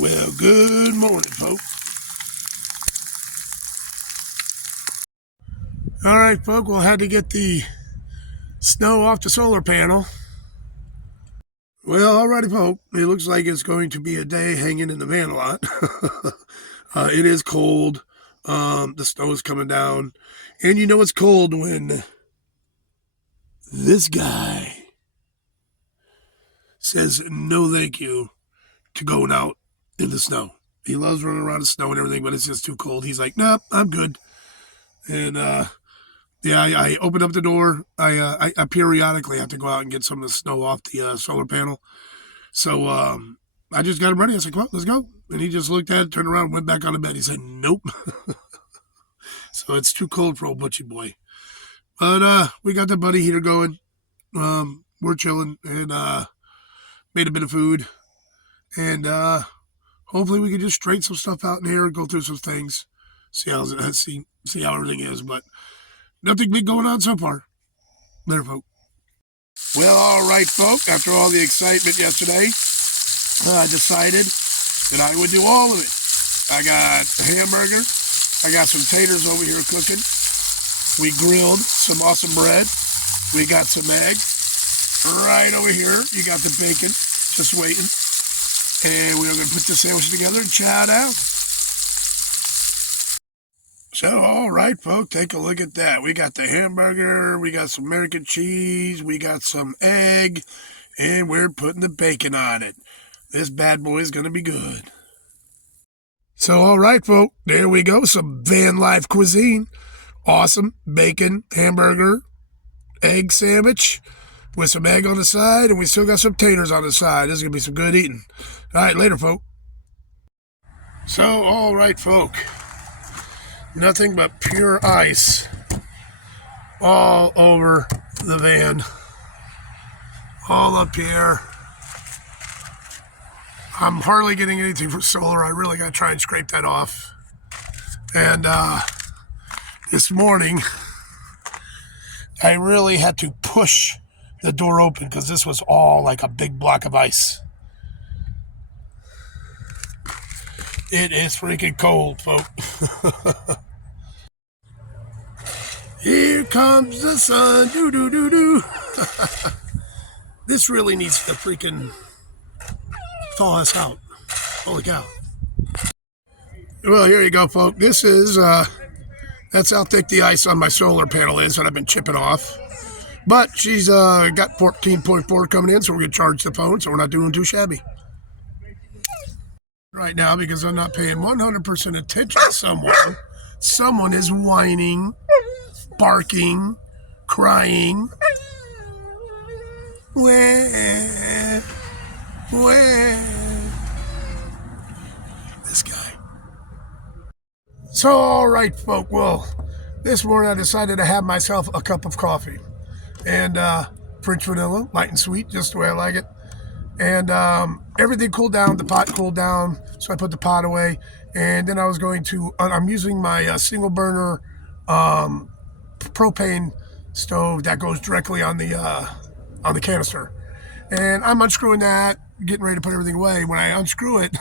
Well, good morning, folks. All right, folks, we'll have to get the snow off the solar panel. Well, alrighty, folks. It looks like it's going to be a day hanging in the van a lot. It is cold. The snow is coming down. And you know it's cold when this guy says no thank you to going out in the snow. He loves running around in the snow and everything, but it's just too cold. He's like, nope, I'm good. And yeah, I opened up the door. I periodically have to go out and get some of the snow off the solar panel. So I just got him ready. I was like, well, let's go. And he just looked at it, turned around, went back on the bed. He said, nope. So it's too cold for old Butchie boy. But we got the buddy heater going. We're chilling and made a bit of food. And hopefully we can just straighten some stuff out in here and go through some things. See how everything is. But nothing big going on so far. Later, folks. Well, all right, folks. After all the excitement yesterday, I decided that I would do all of it. I got a hamburger. I got some taters over here cooking. We grilled some awesome bread. We got some eggs. Right over here, you got the bacon just waiting. And we're going to put the sandwich together and chow down. So, all right, folks, take a look at that. We got the hamburger, we got some American cheese, we got some egg, and we're putting the bacon on it. This bad boy is going to be good. So, all right, folks, there we go. Some Vanlife cuisine. Awesome. Bacon, hamburger, egg sandwich with some egg on the side, and we still got some taters on the side. This is going to be some good eating. All right, later, folks. So, all right, folks. Nothing but pure ice all over the van. All up here. I'm hardly getting anything for solar. I really got to try and scrape that off. And this morning, I really had to push the door open because this was all like a big block of ice. It is freaking cold, folks. Here comes the sun. Doo doo doo doo. This really needs to freaking thaw us out. Holy cow. Well, here you go, folks. This is, that's how thick the ice on my solar panel is that I've been chipping off. But she's got 14.4 coming in, so we're going to charge the phone, so we're not doing too shabby. Right now, because I'm not paying 100% attention to someone. Someone is whining, barking, crying. Wah, wah. This guy. So, all right, folk. Well, this morning I decided to have myself a cup of coffee. And French vanilla, light and sweet, just the way I like it. And everything cooled down. The pot cooled down, so I put the pot away. And then I was going to, I'm using my single burner propane stove that goes directly on the canister. And I'm unscrewing that, getting ready to put everything away. When I unscrew it,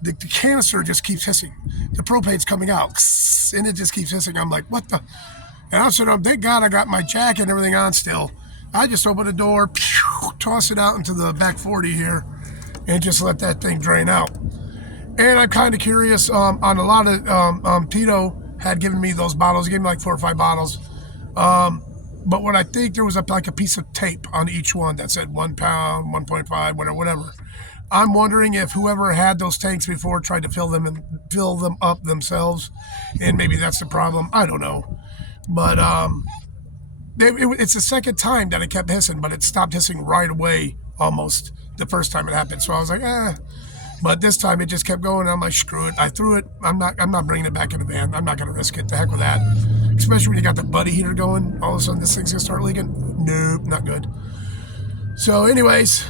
the canister just keeps hissing. The propane's coming out, and it just keeps hissing. I'm like, what the? And I said, oh, thank God I got my jacket and everything on still. I just open the door, toss it out into the back 40 here, and just let that thing drain out. And I'm kind of curious on a lot of, Tito had given me those bottles. He gave me like 4 or 5 bottles. But what I think there was like a piece of tape on each one that said 1 pound, 1.5, whatever. I'm wondering if whoever had those tanks before tried to fill them up themselves, and maybe that's the problem. I don't know. But it's the second time that it kept hissing, but it stopped hissing right away almost the first time it happened. So I was like, But this time it just kept going. I'm like, screw it. I threw it. I'm not bringing it back in the van. I'm not going to risk it. The heck with that. Especially when you got the buddy heater going. All of a sudden this thing's going to start leaking. Nope, not good. So anyways,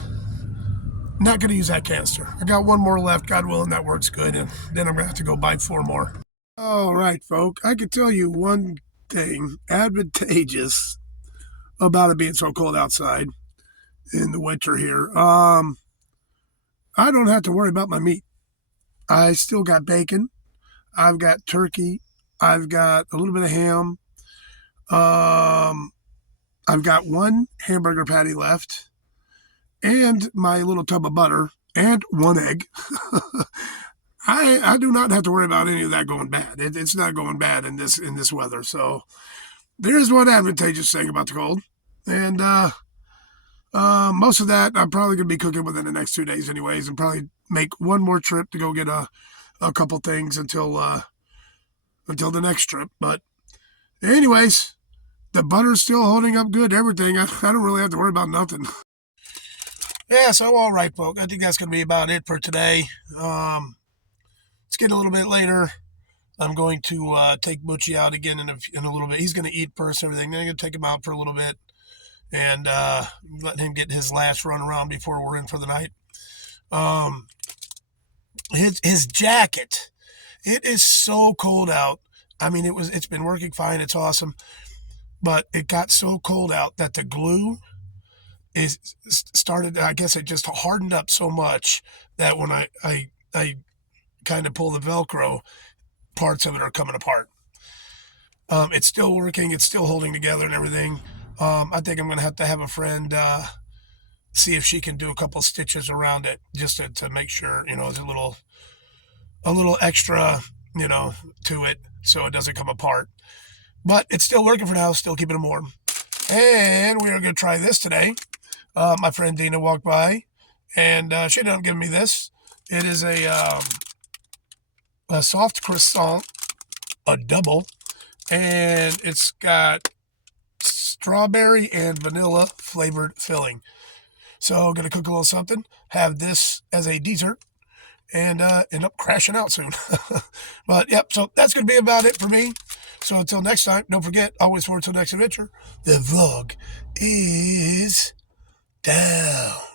not going to use that canister. I got 1 more left. God willing, that works good. And then I'm going to have to go buy 4 more. All right, folk. I can tell you one thing advantageous about it being so cold outside in the winter here. I don't have to worry about my meat. I still got bacon. I've got turkey. I've got a little bit of ham. Um, I've got one hamburger patty left, and my little tub of butter, and one egg. I do not have to worry about any of that going bad. It's not going bad in this weather. So there's one advantageous thing about the cold, and most of that I'm probably gonna be cooking within the next 2 days, anyways, and probably make one more trip to go get a couple things until the next trip. But anyways, the butter's still holding up good. Everything. I don't really have to worry about nothing. Yeah. So all right, folks. I think that's gonna be about it for today. It's getting a little bit later. I'm going to take Butchie out again in a little bit. He's going to eat first, everything. Then I'm going to take him out for a little bit and let him get his last run around before we're in for the night. Um, his jacket. It is so cold out. I mean, it's been working fine. It's awesome, but it got so cold out that the glue is started. I guess it just hardened up so much that when I kind of pull the Velcro, parts of it are coming apart. It's still working. It's still holding together and everything. I think I'm going to have a friend see if she can do a couple stitches around it just to make sure, there's a little extra, to it so it doesn't come apart. But it's still working for now, still keeping them warm. And we are going to try this today. My friend Dina walked by, and she ended up giving me this. It is a soft croissant, a double, and it's got strawberry and vanilla flavored filling. So I'm going to cook a little something, have this as a dessert, and end up crashing out soon. But yep, so that's going to be about it for me. So until next time, don't forget, always forward to the next adventure. The vlog is down.